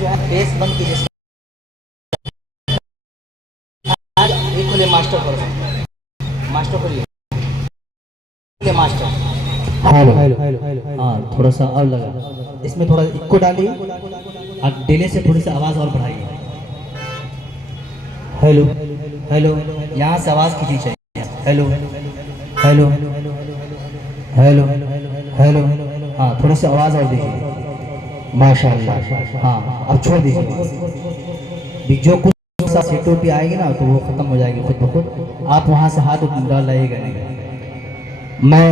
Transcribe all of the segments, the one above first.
जो है बेस बंद कीजिए। आज एक खोलिए मास्टर करो, मास्टर खोलिए मास्टर। हेलो हाँ, थोड़ा सा और लगा, इसमें थोड़ा इको डालिए अब डिले से थोड़ी सी आवाज़ और बढ़ाइए। हेलो हेलो, यहाँ से आवाज़ खींचनी चाहिए। हेलो हेलो हेलो हेलो, हाँ थोड़ी सी आवाज़ और दीजिए। माशाल्लाह, हाँ अब छोड़ दीजिए। जो कुछ सा सीटों पे आएगी ना तो वो ख़त्म हो जाएगी खुद ब खुद, आप वहाँ से हाथ डाल लाइएगा नहीं। मैं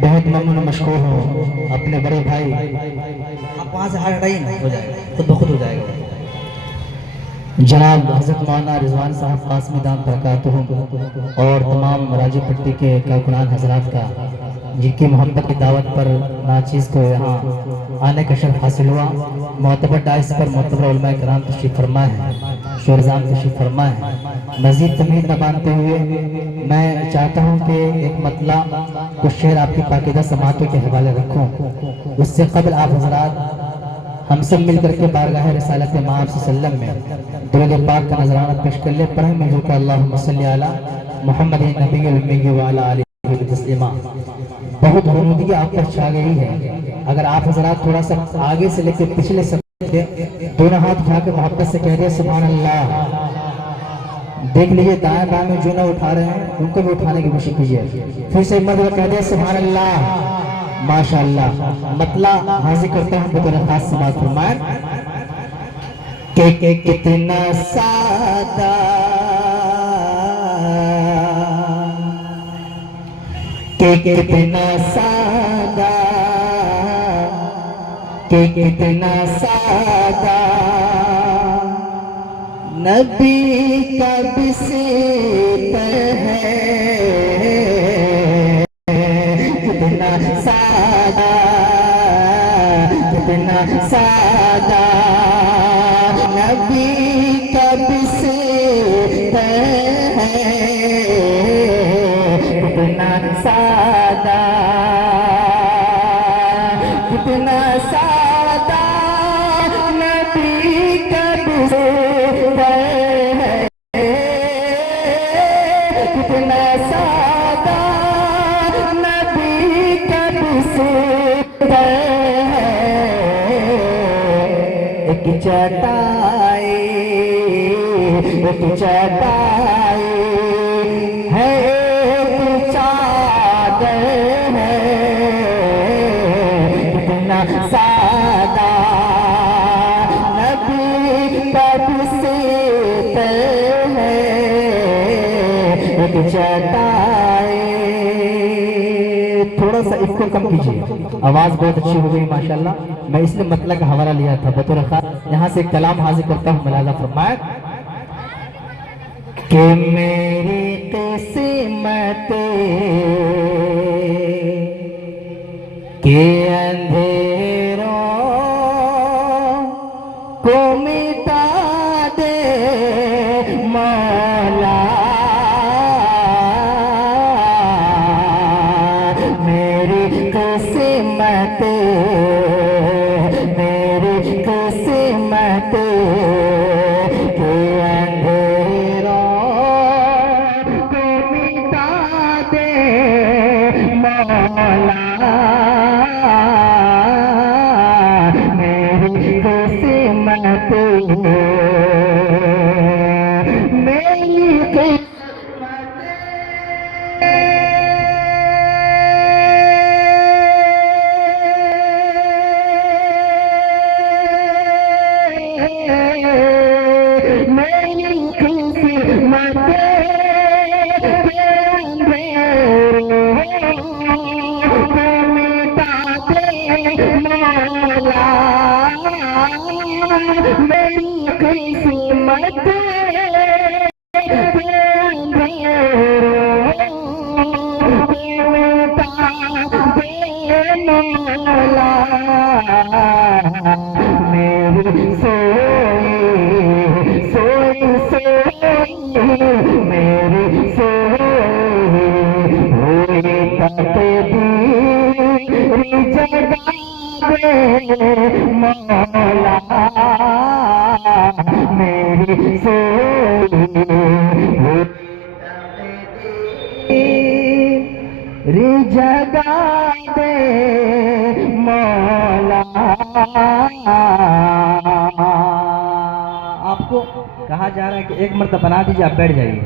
बहुत ममनून मशकूर हूँ अपने बड़े भाई, आप वहाँ से हाथ हटाइए ना, हो जाएगा खुद ब खुद हो जाएगा। जनाब हज़रत मौलाना रिजवान साहब कासमी दाम बरकातुहू और तमाम राजी पट्टी के कारकुनान हजरात का, जिनकी मोहब्बत की दावत पर नाचीज़ को यहाँ आने का शर्फ हासिल हुआ। मोतबर डाइस पर मोतबर उलमा कराम तशरीफ़ फरमा है, शोरजाम तशरीफ़ फरमा है। मज़ीद तमीज़ न बांधते हुए मैं चाहता हूँ कि एक मतला कुछ शेर आपकी पाकीदा समातों के हवाले रखूँ। उससे कबल आप हजरात हम सब मिल करके बारगाह रिसालत माब सल्लम में दुरूद पाक का नजराना पेश कर ले। पढ़े मिलजुल कर अल्लाहुम्मा सल्ली अला मुहम्मद नबील उम्मी व अला आलिहि तस्लीमा। बहुत हुनूदियत आप पर छा गई है। अगर आप हजरात थोड़ा सा आगे से लेकर पिछले समय दोनों हाथ उठा के मोहब्बत से कह दे सुभान अल्लाह। देख लीजिए दाएं बाएं में जो ना उठा रहे हैं उनको भी उठाने की कोशिश कीजिए। फिर से मतलब कह दे सुभान अल्लाह। माशाअल्लाह, मतला हाजिर करते हैं बतौर खास समाज फरमाए के कितना सादा, के कितना सादा, के कितना सादा नबी का बिस्तर है। कितना सादा, कितना सादा नबी का बिस्तर है। कितना सादा, कितना सादा नबी का बिस्तर है। कितना सादा नबी का बिस्तर है। एक चटाई, एक चटाई है, एक चादर है। कितना सादा नबी का बिस्तर है। एक चटाई, थोड़ा सा इसको कम कीजिए, आवाज बहुत अच्छी हो गई माशाल्लाह। मैं इसलिए मतलब का हवाला लिया था बतौर खास। यहाँ से कलाम हाजिर करता हूँ, मलाजा फरमाए कि मेरी किस्मत के अंधेरों को मिटा दे मौला। मेरी किस्मत, मेरी किस्मत के अंधेरों को मिटा दे मौला। मेरी किस्मत, मेरी मेरी किस्मत के अंधेरों को मिटा दे मौला। मेरी किस्मत के अंधेरों को मिटा दे मौला। मेरी सोई सोई सोई, मेरी सोई हुई तकदीर जगा दे मौला। मेरी सोई रे जगा दे मौला। आपको कहा जा रहा है कि एक मर्तबा बना दीजिए, आप बैठ जाइए,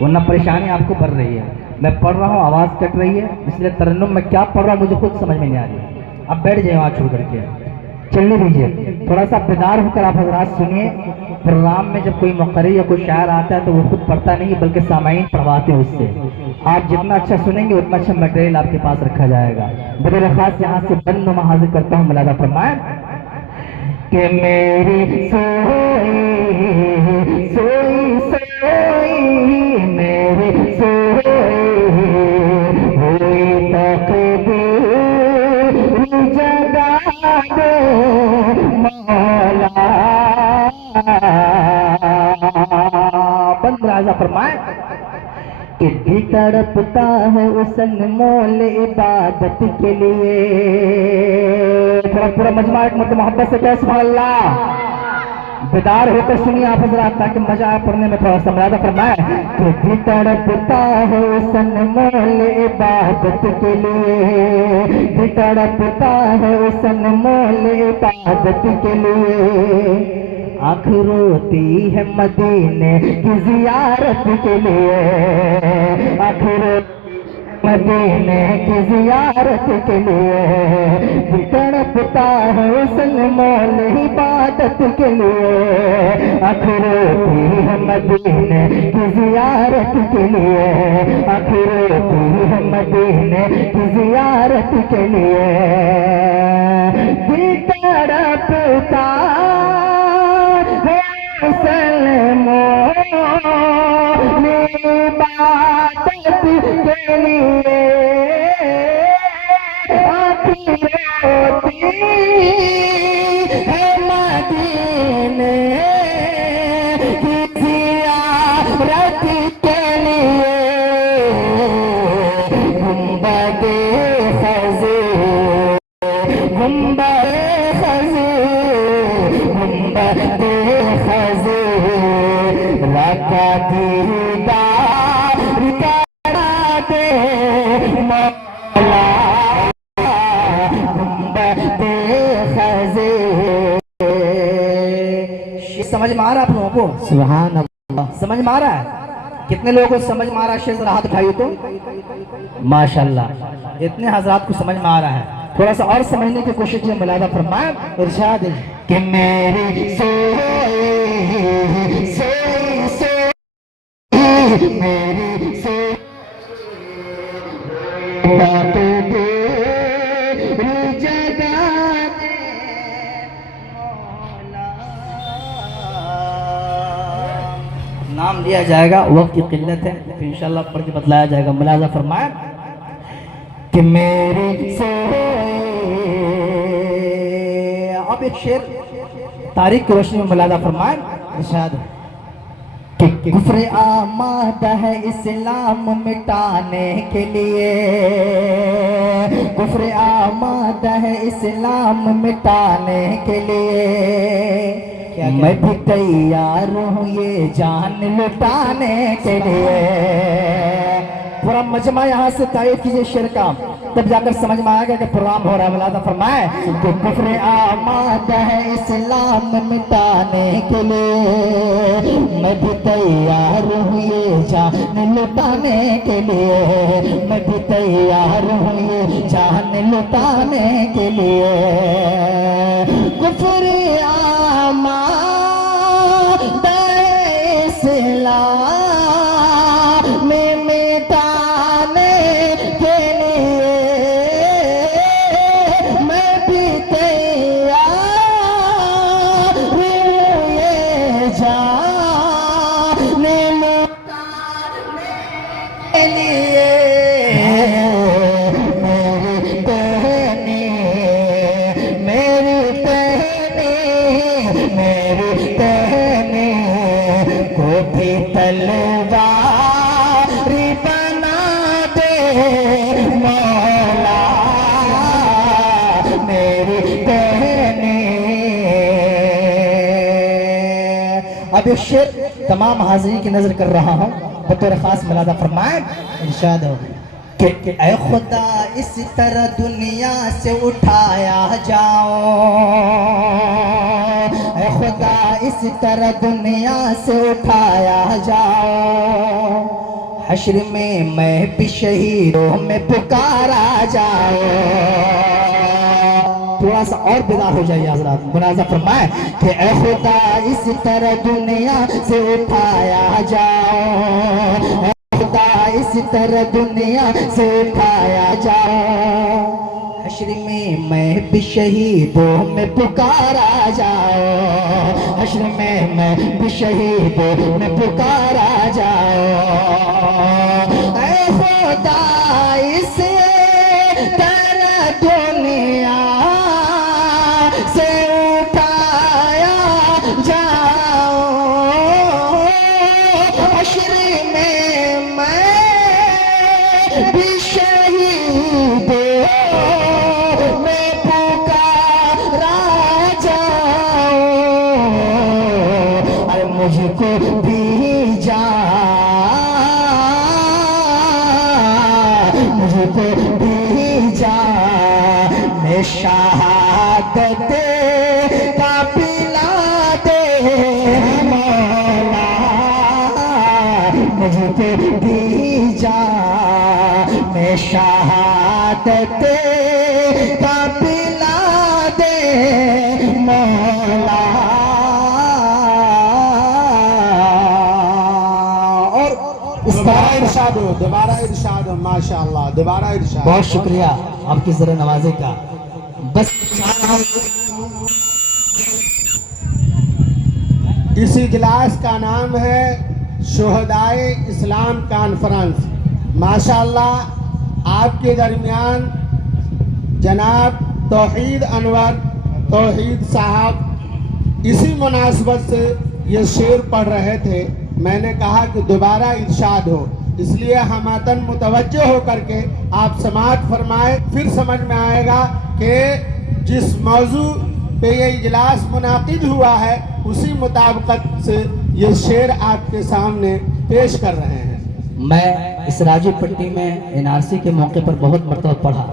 वरना परेशानी आपको बढ़ रही है। मैं पढ़ रहा हूँ, आवाज़ कट रही है, इसलिए तरन्नुम में क्या पढ़ रहा हूँ मुझे खुद समझ में नहीं आ रही। आप बैठ जाइए वहाँ छोड़ करके, चलने दीजिए। थोड़ा सा बेदार होकर आप हजरात सुनिए। प्रोग्राम में जब कोई मुक़र्री या कोई शायर आता है तो वो खुद पढ़ता नहीं बल्कि सामाईन पढ़वाते हैं उससे। आप जितना अच्छा सुनेंगे उतना अच्छा मटेरियल आपके पास रखा जाएगा। बदर खास यहाँ से बंद नमा हाजिर करता हूँ, मुलादा फरमाए कि मेरी सोई सोई सोई मेरी सोई हुई तकदीर जगा दे मौला। बंद राजा फरमाए कि दिल तड़पता है उस अनमोल इबादत के लिए। थोड़ा पूरा मजमा एक मत मोहब्बत से कह सुभान अल्लाह। बेदार होकर सुनिए आप हजरात, ताकि मजा आए पढ़ने में। थोड़ा सा मुलादा फरमाए कि दिल तड़पता है उस अनमोल इबादत के लिए। दिल तड़पता है उस अनमोल इबादत के लिए। आँख रोती है मदीने की जियारत के लिए। आँख रोती मदीने की जियारत के लिए। तड़पता है उस अनमोल इबादत के लिए। आँख रोती है मदीने की जियारत के लिए। आँख रोती है मदीने की जियारत के लिए। दिल तड़पता इबादत के लिए। होती है मदीने की जियारत के लिए। गुंबदे खज़े गुंबदे खज़े गुंबदे खज़े रका दीदार करा दे मौला। गुंबदे खज़े। समझ में आ रहा है आप लोगों को? सुभान अल्लाह। समझ में आ रहा है? कितने लोगों को समझ में आ रहा है? शेर जरा हाथ उठाइए तो। माशाल्लाह, इतने हजरात को समझ में आ रहा है। थोड़ा सा और समझने की कोशिश कीजिए। मुलादा फरमाए इरशाद कि मेरी सोई सोई सोई मेरी सोई जगा दे मौला। नाम लिया जाएगा, वक्त की किल्लत है, फिर इंशाल्लाह पढ़ के बतलाया जाएगा। मुलाजा फरमाए कि मेरी सोई। अब एक शेर तारीख की रोशनी में मुलाजा फरमाए इरशाद कि कुफ्र आमादा है इस्लाम मिटाने के लिए। कुफ्र आमादा है इस्लाम मिटाने के लिए। मैं भी तैयार हूँ ये जान लुटाने के लिए। पूरा मजमा यहाँ से तारीफ कीजिए शेर का, तब जाकर समझ में आएगा कि प्रोग्राम हो रहा है। मुलादा फरमाए कि कुफ्र आमादा है इस्लाम मिटाने के लिए। मैं भी तैयार हूँ ये जान लुटाने के लिए। मैं भी तैयार हूँ ये जान लुटाने के लिए। कुफ्र आमादा इस्लाम अब ये शेर तमाम हाज़रीन की नजर कर रहा हूँ, बतौर खास मुलादा फरमाए, इरशाद हो कि ऐ खुदा इस तरह दुनिया से उठाया जाओ, ऐ खुदा इस तरह दुनिया से उठाया जाओ, हश्र में मैं भी शहीदों में पुकारा जाओ। थोड़ा सा और बेदार हो जाइए हज़रात, मुनाज़ा फरमाए कि ऐ खुदा इस तरह दुनिया से उठाया जाओ, ऐ खुदा इस तरह दुनिया से उठाया जाओ, हश्र में मैं भी शहीदों में पुकारा जाओ, हश्र में मैं भी शहीदों में पुकारा जाओ। ऐ खुदा इस तरह दुनिया से उठाया जाओ, हश्र में मैं भी शहीदों में पुकारा जाओ। अरे मुझको भी जा, मुझको भी जा, मैं शहादत का पिला दे मौला, मुझको भी जा, मैं शहादत का पिला दे मौला। और इस दोबारा तरह इरशाद हो, दोबारा इरशाद हो, माशाअल्लाह, दोबारा इरशाद। बहुत शुक्रिया आपकी ज़रा नवाजे का। बस इस इजलास का नाम है शुहदाए इस्लाम कॉन्फ्रेंस। माशाअल्लाह आपके दरमियान जनाब तौहीद अनवर तौहीद साहब इसी मुनासबत से ये शेर पढ़ रहे थे। मैंने कहा कि दोबारा इरशाद हो, इसलिए हमातन मुतवज्जो होकर के आप समाअत फरमाए, फिर समझ में आएगा कि जिस मौजू पे ये इजलास मुनाकिद हुआ है उसी मुताबिकत से ये शेर आपके सामने पेश कर रहे हैं। मैं इस राजू पट्टी में एनआरसी के मौके पर बहुत मरतबा पढ़ा,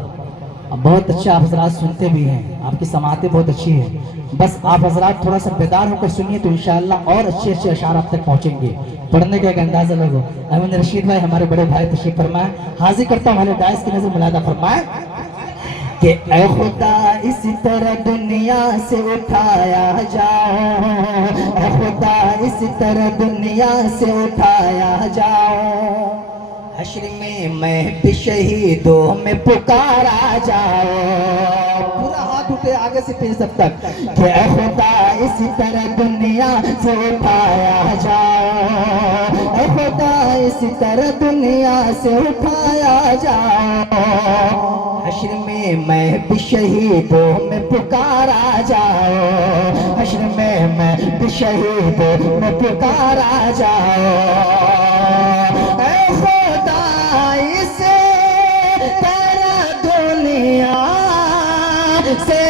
अब बहुत अच्छा आप हजरात सुनते भी हैं, आपकी समातें बहुत अच्छी हैं। बस आप हजरात थोड़ा सा बेदार होकर सुनिए तो इंशाअल्लाह और अच्छे अच्छे अशार आप तक पहुँचेंगे। पढ़ने का एक अंदाजा लोगो। अहमद रशीद भाई हमारे बड़े भाई तशरीफ फरमाए, हाजिर करता हूँ हमारे डायस की नजर मुलादा फरमाए कि ऐ खुदा इस तरह दुनिया से उठाया जाओ, ऐ खुदा इस तरह दुनिया से उठाया जाओ, हश्र में मैं भी शहीदों में पुकारा जाओ। पूरा हाथ उठे आगे से फिर सब तक कि ऐ खुदा इस तरह दुनिया से उठाया जाओ, ऐ खुदा इस तरह दुनिया से उठाया जाओ, हश्र में मैं भी शहीदों में पुकारा जाओ, हश्र में मैं भी शहीदों में पुकारा जाओ। ऐ खुदा इस तरह दुनिया से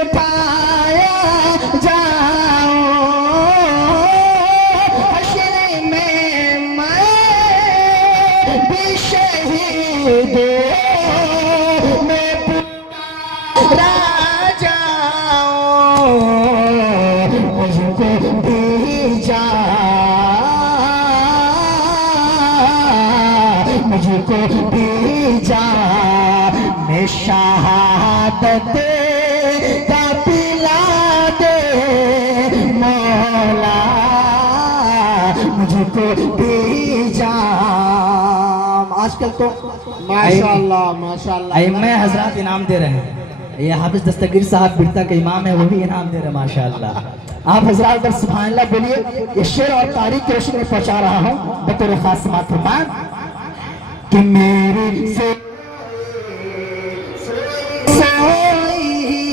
उठाया जाओ, हश्र में मैं भी शहीदों मुझको भी जा, मैं शहादत का पिला दे मौला, मुझको भी जा। आजकल तो माशाअल्लाह माशाअल्लाह मैं हजरात इनाम दे रहे हैं, ये हाफिज दस्तगीर साहब बिरता के इमाम है, वो भी इनाम दे रहे हैं माशाअल्लाह। आप हजरात अगर सुभान अल्लाह बोलिए, ये शेर और तारीख की रोशनी में पहुंचा रहा हूँ बतौर खास समात फरमान कि मेरी सोई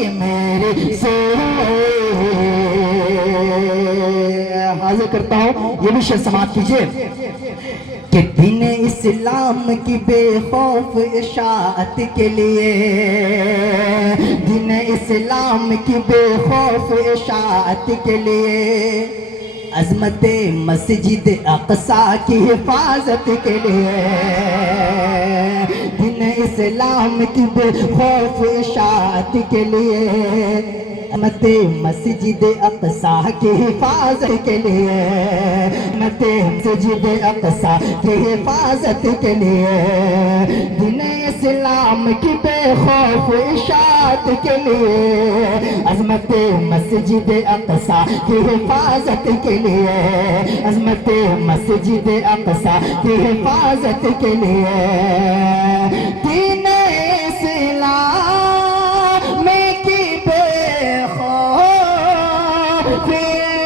मेरी सोई। हाजिर करता हूँ, ये भी शेर समात कीजिए कि दिन इस्लाम की बेखौफ इशाअत के लिए, दिन इस्लाम की बेखौफ इशाअत के लिए अजमत मस्जिद अक़सा की हिफाजत के लिए, दिन इस्लाम की बेखौफ इशाअत के लिए, अजमत मस्जिद अक़सा की हिफाजत के लिए, अजमत मस्जिद अक़सा की हिफाजत के लिए, दिन इस्लाम की बेखौफ इशाअत के लिए, अजमत मस्जिद अक़सा की हिफाजत के लिए, अजमत मस्जिद अक़सा की हिफाजत के लिए, दीन इस्लाम की बेखौफ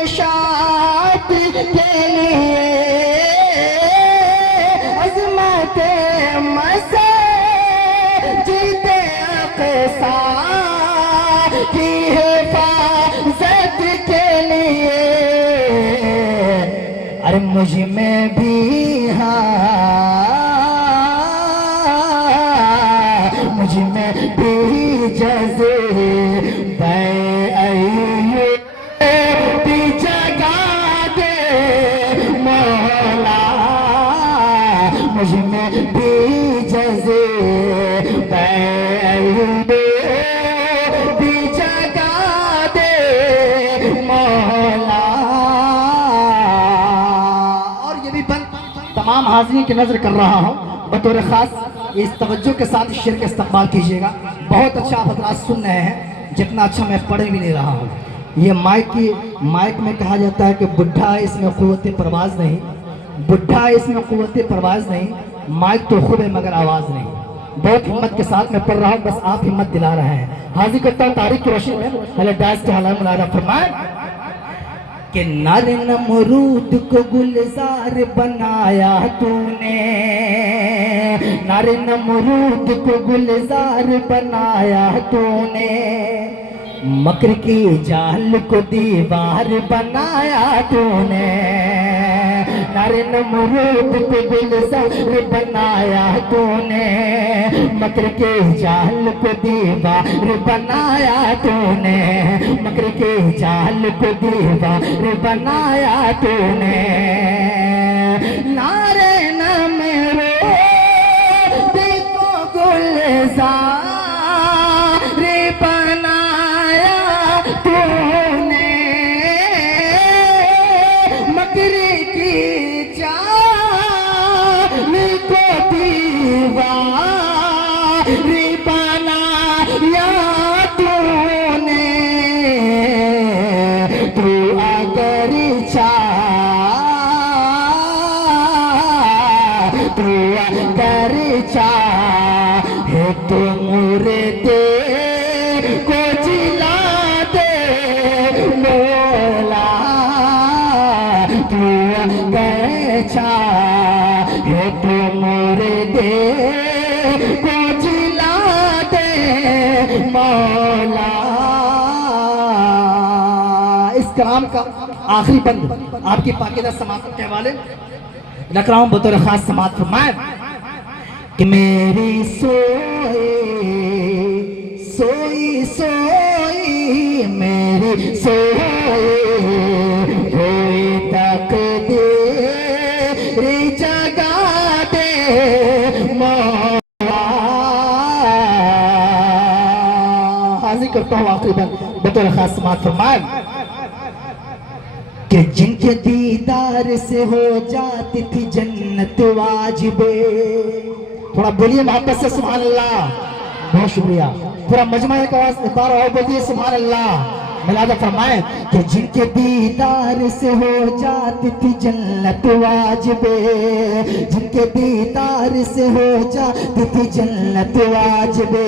इशाअत के लिए, अजमत मस्जिद अक़सा की हिफाजत के लिए, अरे मुझ में भी मुझ में भी जज़्बे अय्यूबी जगा दे मौला, मुझ में भी जज़्बे अय्यूबी जगा दे मौला। और ये भी बंद तमाम हाज़रीन की नज़र कर रहा हूँ, बतौर ख़ास इस तवज्जो के साथ इस शेर का इस्तेमाल कीजिएगा। बहुत अच्छा आप हज़रात सुन रहे हैं, जितना अच्छा मैं पढ़ भी नहीं रहा हूँ। ये माइक में कहा जाता है कि बुढ़ा है इसमें क़ुव्वत परवाज़ नहीं, बुढ़ा है इसमें क़ुव्वत परवाज़ नहीं, माइक तो खुद है मगर आवाज़ नहीं। बहुत हिम्मत के साथ मैं पढ़ रहा हूँ, बस आप हिम्मत दिला रहे हैं। हाजिर करता हूँ तारीख की रोशनी में पहले डांस के हालात मुलाज़ा फरमाएं कि नर नमरूद को गुलजार बनाया तूने, नर नमरूद को गुलजार बनाया तूने, मकर की जाल को दीवार बनाया तूने, नर नमरूद को गुलजार बनाया तूने, मकर के जाल को दीवार बनाया तूने, मकर के जाल को दीवार बनाया तूने, नारे नमरूद को गुलजार बनाया तूने, मकर की जाल को दीवार बनाया तूने, तू अगर चाहे तो मुर्दे को जिला दे मौला, तू अगर चाहे तो मुर्दे को जिला दे मौला। इस कलाम का आखिरी बंद आपकी पाकीज़ा समात के हवाले रख रहा हूँ, बतौर खास समात फरमाएं कि मेरी सोई मेरी सोई तकदीर जगा दे मौला। हाजिर करता हूँ आखिरी बंद बतौर खास समात फरमाएं कि जिनके दीदार से हो जाती थी जन्नत वाजिबे। थोड़ा बोलिए मोहब्बत से सुभान अल्लाह। बहुत शुक्रिया। पूरा मजमा एक बार और बोलिए सुभान अल्लाह। मिलादा फरमाए कि जिनके दीदार से हो जाती थी जन्नत वाजिबे, जिनके दीदार से हो जाती थी जन्नत वाजिबे,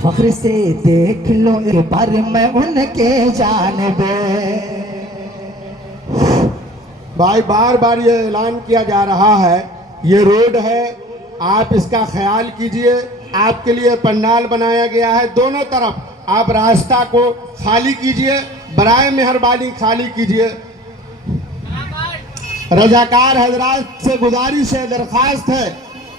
फख्र से देख लो एक बार मैं उनके जानबे। भाई बार बार ये ऐलान किया जा रहा है, ये रोड है, आप इसका ख्याल कीजिए। आपके लिए पंडाल बनाया गया है, दोनों तरफ आप रास्ता को खाली कीजिए, बराए मेहरबानी खाली कीजिए। रजाकार हजरात से गुजारिश है, दरख्वास्त है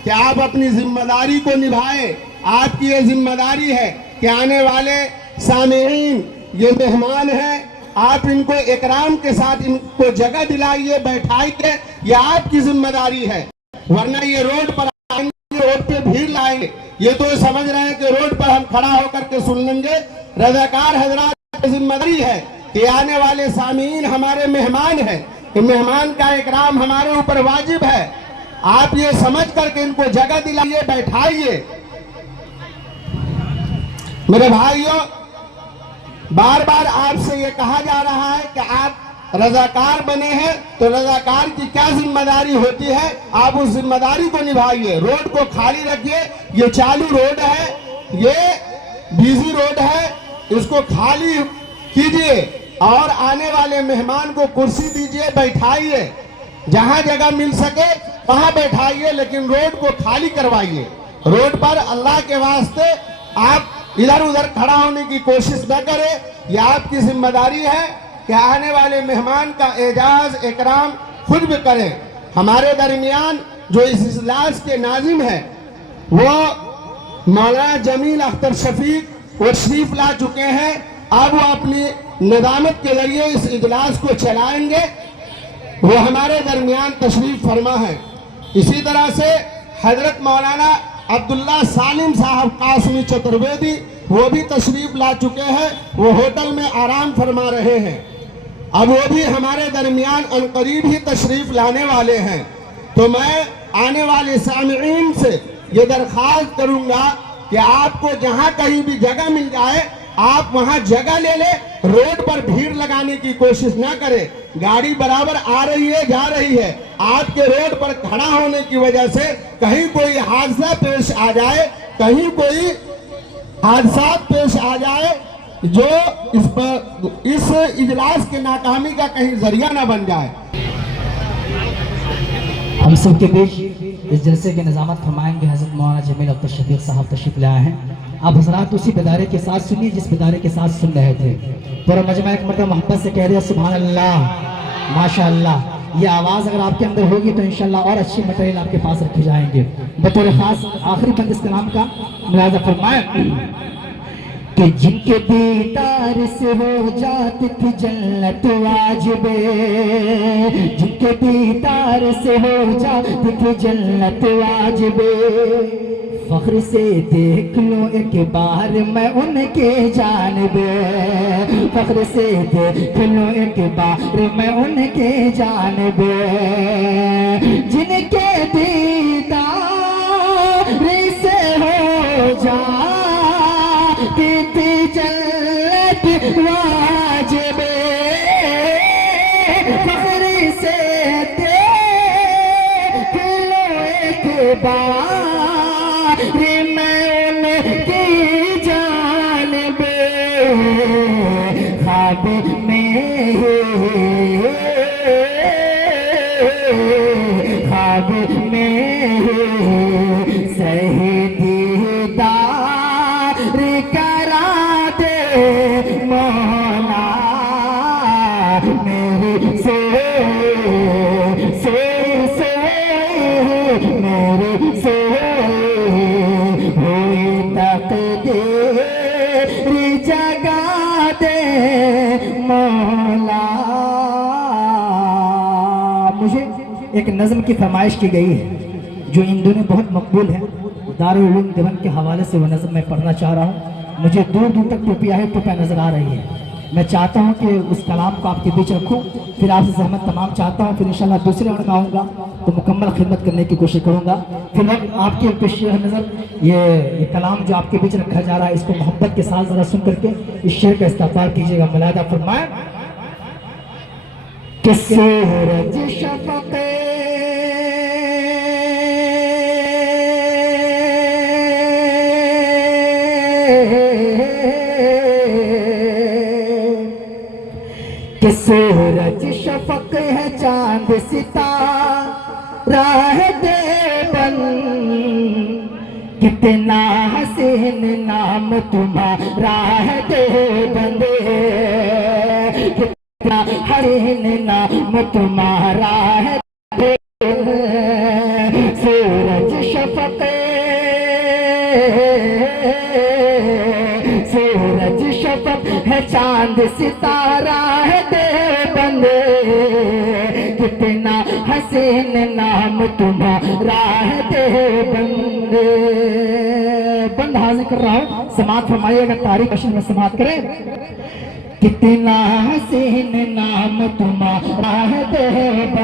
कि आप अपनी जिम्मेदारी को निभाएं। आपकी ये जिम्मेदारी है कि आने वाले सामीईन, ये मेहमान हैं, आप इनको इकराम के साथ इनको जगह दिलाइए, बैठाइए, ये आपकी जिम्मेदारी है। वरना ये रोड पर आएंगे, रोड पे भीड़ लाएंगे, ये तो समझ रहे हैं कि रोड पर हम खड़ा होकर के सुन लेंगे। रज़ाकार हजरात की जिम्मेदारी है कि आने वाले सामीन हमारे मेहमान हैं, कि मेहमान का इकराम हमारे ऊपर वाजिब है। आप ये समझ करके इनको जगह दिलाइए, बैठाइए। मेरे भाइयों, बार बार आपसे ये कहा जा रहा है कि आप रजाकार बने हैं, तो रजाकार की क्या जिम्मेदारी होती है, आप उस जिम्मेदारी को निभाइए। रोड को खाली रखिए, ये चालू रोड है, ये बिजी रोड है, इसको खाली कीजिए और आने वाले मेहमान को कुर्सी दीजिए, बैठाइए। जहां जगह मिल सके वहां बैठाइए, लेकिन रोड को खाली करवाइए। रोड पर अल्लाह के वास्ते आप इधर उधर खड़ा होने की कोशिश न करें। यह आपकी जिम्मेदारी है कि आने वाले मेहमान का एजाज इकराम खुद भी करें। हमारे दरमियान जो इस इजलास के नाजिम है वो मौलाना जमील अख्तर शफीक वो तशरीफ ला चुके हैं। अब वो अपनी निजामत के जरिए इस इजलास को चलाएंगे। वो हमारे दरमियान तशरीफ फरमा है। इसी तरह से हजरत मौलाना अब्दुल्ला सालिम साहब कासमी चतुर्वेदी वो भी तशरीफ ला चुके हैं। वो होटल में आराम फरमा रहे हैं। अब वो भी हमारे दरमियान अनकरीब ही तशरीफ लाने वाले हैं। तो मैं आने वाले सामीईन से ये दरख्वास्त करूंगा कि आपको जहां कहीं भी जगह मिल जाए आप वहां जगह ले ले। रोड पर भीड़ लगाने की कोशिश ना करें। गाड़ी बराबर आ रही है, जा रही है, आपके रोड पर खड़ा होने की वजह से कहीं कोई हादसा पेश आ जाए, कहीं कोई हादसा पेश आ जाए जो इस इजलास के नाकामी का कहीं जरिया ना बन जाए। हम सब के बीच इस जलसे के निजामत फरमाएंगे हज़रत मौलाना जमील अख्तर शफीक साहब तशरीफ लाए हैं। आप हजरात उसी बेदारे के साथ सुनिए जिस बेदारे के साथ सुन रहे थे। पूरा मजमा एक मरतबा मोहब्बत से कह रहे सुभान अल्लाह, माशा अल्लाह। ये आवाज़ अगर आपके अंदर होगी तो इंशाल्लाह और अच्छी मटेरियल आपके पास रखे जाएंगे। बतौर खास आखिरी बंद इस कलाम का मुलाजा फरमाए कि जिनके दीदार से हो जाती थी जन्नत वाजिबे, जिनके दीदार से हो जाती थी जन्नत वाजिबे, फख्र से देख लो एक बार मैं उनके जानिबे, फख्र से देख लो एक बार मैं उनके जानिबे, जिनके दीदार से हो जाती थी जन्नत वाजिबे, फख्र से देख लो एक बार मैं उनकी जानिबे, ख्वाब में ख्वाब में सही दीदार करा दे मौला मेरी से मेरी से जगा दे मौला। मुझे एक नज़्म की फरमाइश की गई है जो इन दिनों बहुत मकबूल है। दारुल उलूम देवबंद के हवाले से वो नज़्म मैं पढ़ना चाह रहा हूँ। मुझे दूर दूर तक टोपिया है, टोपिया नज़र आ रही है। मैं चाहता हूँ कि उस कलाम को आपके बीच रखूँ, फिर आपसे सहमत तमाम चाहता हूँ, फिर इंशाल्लाह दूसरे बार आऊँगा तो मुकम्मल खिदमत करने की कोशिश करूँगा। फिर वक्त आपके पेश नज़र ये कलाम जो आपके बीच रखा जा रहा है इसको मोहब्बत के साथ ज़रा सुन करके इस शेर का इस्तक़बाल कीजिएगा। मुलाहिज़ा फरमाएं कि सूरज शफ़क़े कि सूरज शफ़क़ है चांद सितारा है देवन, कितना हसीन नाम तुम्हारा है देवबंद, कितना हसीन नाम तुम्हारा है। सूरज शफ़क़ सूरज शफ़क़ है चांद सितारा है देवबंद, कितना हसीन नाम तुम्हारा है देवबंद। बंद हाजिर कर रहा हूँ, समाप्त फरमाइएगा, तारीख अशर में समाप्त करें। कितना हसीन नाम तुम्हारा है देवबंद,